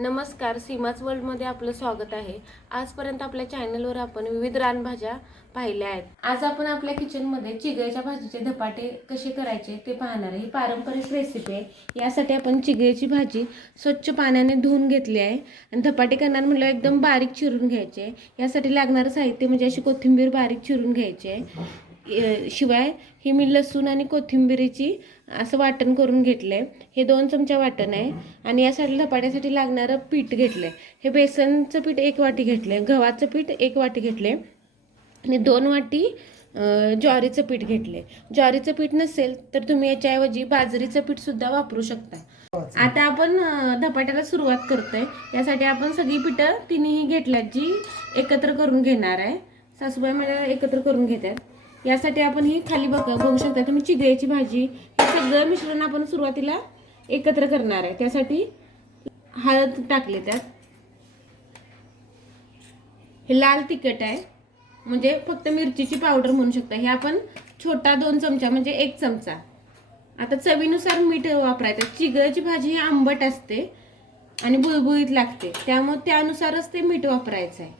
नमस्कार सीमाच वर्ल्डमध्ये आपलं स्वागत आहे. आजपर्यंत आपल्या चॅनलवर आपण विविध रानभाज्या पाहिल्या आहेत. आज आपण आपल्या किचनमध्ये चिगळ्याच्या भाजीचे धपाटे कसे करायचे ते पाहणार आहे. ही पारंपरिक रेसिपी आहे. यासाठी आपण चिगळ्याची भाजी स्वच्छ पाण्याने धुवून घेतली आहे. आणि धपाटे करणार म्हणलं एकदम बारीक चिरून घ्यायचे. आहे यासाठी लागणारं साहित्य म्हणजे अशी कोथिंबीर बारीक चिरून घ्यायची आहे. शिवाय ही मी लसूण आणि कोथिंबिरीची असं वाटण करून घेतलं आहे हे दोन चमचा वाटण आहे. आणि यासाठी धपाट्यासाठी लागणारं पीठ घेतलं आहे हे बेसनचं पीठ एक वाटी घेतलं आहे गव्हाचं पीठ एक वाटी घेतलं आहे आणि दोन वाटी ज्वारीचं पीठ घेतले ज्वारीचं पीठ नसेल तर तुम्ही याच्याऐवजी बाजरीचं पीठ सुद्धा वापरू शकता. आता आपण धपाट्याला सुरुवात करतोय. यासाठी आपण सगळी पिठं तिन्ही घेतल्यात जी एकत्र करून घेणार आहे. सासूबाई मला एकत्र करून घेतात. यासाठी आपण ही खाली बघ बघू शकता तुम्ही चिगळ्याची भाजी. हे सगळं मिश्रण आपण सुरुवातीला एकत्र करणार आहे. त्यासाठी हळद टाकले त्यात. हे लाल तिखट आहे. म्हणजे फक्त मिरचीची पावडर म्हणू शकता. हे आपण छोटा दोन चमचा म्हणजे एक चमचा. आता चवीनुसार मीठ वापरायचं. चिगळ्याची भाजी ही आंबट असते आणि बुळबुळीत लागते. त्यामुळे त्यानुसारच ते मीठ वापरायचं आहे.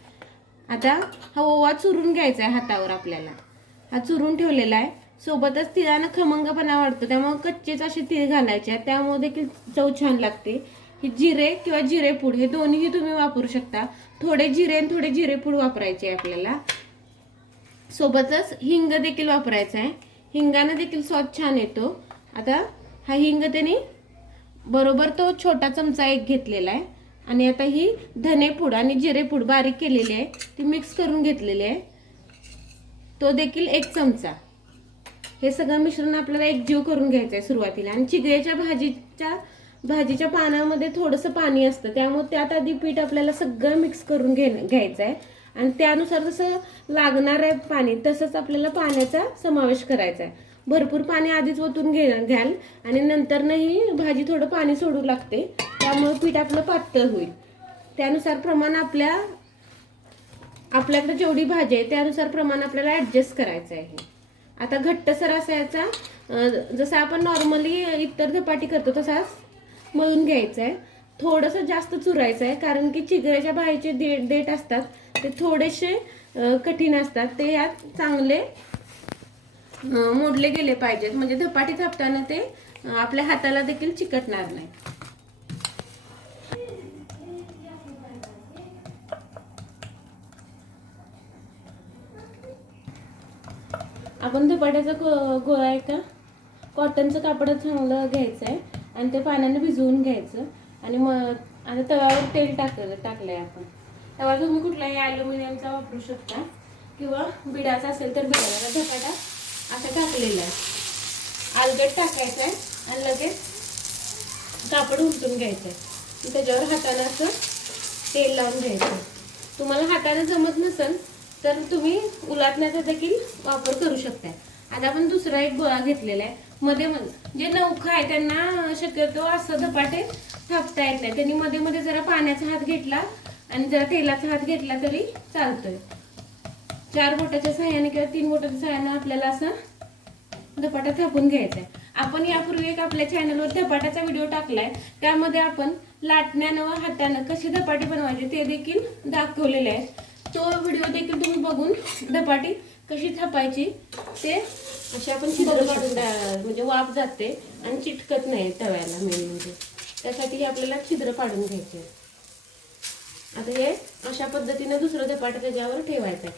आता हा ओवा चुरून घ्यायचा आहे हातावर आपल्याला. हा चुरून ठेवलेला आहे. सोबतच तिळानं खमंगपणा वाढतो. त्यामुळे कच्चेच असे तीळ घालायचे आहेत. त्यामुळे देखील चव छान लागते. ही जिरे किंवा जिरेपूड हे दोन्हीही तुम्ही वापरू शकता. थोडे जिरे आणि थोडे जिरेपूड वापरायचे आहे आपल्याला. सोबतच हिंग देखील वापरायचं आहे. हिंगानं देखील स्वाद छान येतो. आता हा हिंग त्याने बरोबर तो छोटा चमचा एक घेतलेला आहे. आणि आता ही धनेपूड आणि जिरेपूड बारीक केलेली आहे. ती मिक्स करून घेतलेली आहे. तो देखील एक चमचा. हे सगळं मिश्रण आपल्याला एकजीव करून घ्यायचं आहे सुरुवातीला. आणि चिगळ्याच्या भाजीच्या भाजीच्या पानामध्ये थोडंसं पाणी असतं. त्यामुळे त्यात आधी पीठ आपल्याला सगळं मिक्स करून घे घ्यायचं आहे आणि त्यानुसार जसं लागणार आहे पाणी तसंच आपल्याला पाण्याचा समावेश करायचा आहे भरपूर पाणी आधीच ओतून घे घ्याल. आणि नंतरनंही भाजी थोडं पाणी सोडू लागते. त्यामुळे पीठ आपलं पातळ होईल. त्यानुसार प्रमाण आपल्या आपल्याकडे जेवढी भाजी आहे त्यानुसार प्रमाण आपल्याला ॲडजस्ट करायचं आहे. आता घट्टसर असायचा जसं आपण नॉर्मली इतर धपाटी करतो तसाच मळून घ्यायचं आहे थोडंसं जास्त चुरायचं आहे कारण की चिगऱ्याच्या भाजीचे देठ देठ असतात ते थोडेसे कठीण असतात. ते यात चांगले मोडले गेले पाहिजेत. म्हणजे धपाटी थापताना ते आपल्या हाताला देखील चिकटणार नाही आपण धपाट्याचा गो गोळा आहे का? कॉटनचं कापड चांगलं घ्यायचं आहे आणि ते पाण्याने भिजवून घ्यायचं आणि मग आता तव्यावर तेल टाकलं टाकलं आहे आपण. तवा तुम्ही कुठलाही ॲल्युमिनियमचा वापरू शकता. किंवा बिडाचा असेल तर बिडाचा धपाटा असा टाकलेला आहे. आलगट टाकायचं आहे आणि लगेच कापड उलटून घ्यायचं आहे. त्याच्यावर हाताने असं तेल लावून घ्यायचं तुम्हाला हाताने जमत नसेल तर तुम्ही उलाटण्याचा देखील वापर करू शकता आता आपण दुसरा एक गोळा घेतलेला आहे. मध्ये मध्ये जे नौखा आहे त्यांना शक्यतो असं धपाटे थापता येत नाही. त्यांनी मध्ये मध्ये जरा पाण्याचा हात घेतला आणि जरा तेलाचा हात घेतला तरी चालतोय. चार बोटाच्या सहाय्याने किंवा तीन बोटाच्या सहाय्याने आपल्याला असं धपाटा थापून घ्यायचा आहे आपण यापूर्वी एक आपल्या चॅनलवर धपाट्याचा व्हिडिओ टाकलाय. त्यामध्ये आपण लाटण्यानं व हातानं कसे धपाटे बनवायचे ते देखील दाखवलेले आहे. तो व्हिडिओ देखील तुम्ही बघून धपाटी कशी थापायची ते असे आपण म्हणजे वाफ जाते आणि चिटकत नाही तव्याला मेन म्हणजे. त्यासाठी आपल्याला छिद्र पाडून घ्यायचे. आता हे अशा पद्धतीने दुसरं धपाटा त्याच्यावर ठेवायचं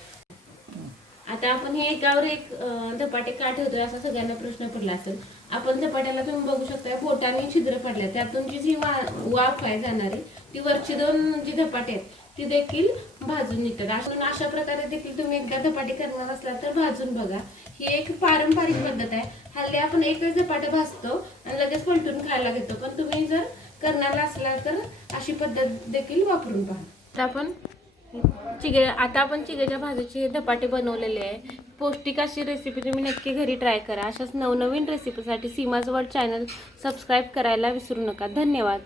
आता आपण हे एकावर एक धपाटे का ठेवतोय असा सगळ्यांना प्रश्न पडला असेल. आपण धपाट्याला तुम्ही बघू शकता बोटाने छिद्र पडल्या. त्यातून जी जी वा वाफ आहे जाणारी ती वरची दोन जी धपाटे आहेत ती देखील भाजून निघतात. असून अशा प्रकारे देखील तुम्ही एकदा धपाटी करणार असला तर भाजून बघा. ही एक पारंपरिक पद्धत आहे. हल्ली आपण एकच धपाटे भाजतो आणि लगेच पलटून खायला घेतो. पण तुम्ही जर करणार असला तर अशी पद्धत देखील वापरून पहा. तर आपण चिगे आता आपण चिगेच्या भाजीचे धपाटे बनवलेले आहे. पौष्टिक अशी रेसिपी तुम्ही नक्की घरी ट्राय करा. अशाच नवनवीन रेसिपीसाठी सीमाज वर्ल्ड चॅनल सबस्क्राईब करायला विसरू नका. धन्यवाद.